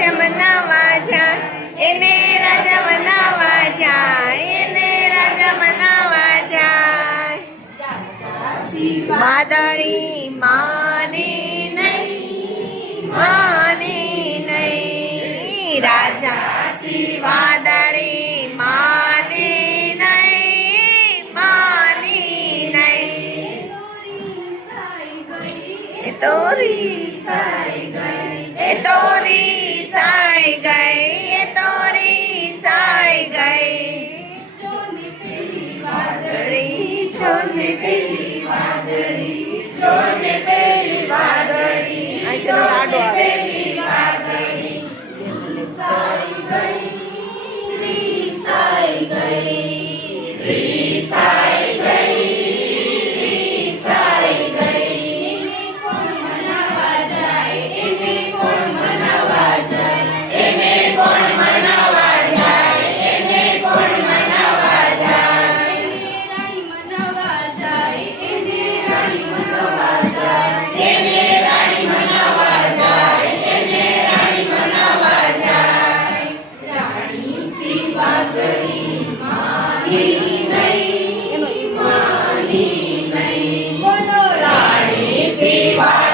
રાજા મનાવા જાય, એને રાજા મનાવા જાય, એને રાજા મનાવા જાય. વાદળી માને નહીં, માને નહીં, રાજા વાદળી માને નહીં, માને નહીં. એ તો રીસાઈ ગઈ, એ તો રીસાઈ ગઈ, એ તો રીસાઈ ગઈ. જોને પેલી વાદળી, જોને પેલી વાદળી, જોને પેલી વાદળી. રીસાઈ ગઈ, રીસાઈ ગઈ, રીસાઈ ગઈ, રીસાઈ ગઈ. કોણ મનાવા જાય, એને કોણ મનાવા જાય, એને કોણ મનાવા જાય, એને કોણ મનાવા જાય. રાણી મનાવા જાય, એને રાણી મનાવા જાય, એને રાણી મનાવા જાય, એને રાણી મનાવા જાય. રાણીથી વાદળી માની નહીં, માની નહીં, બોલો રાણીથી વાદળી.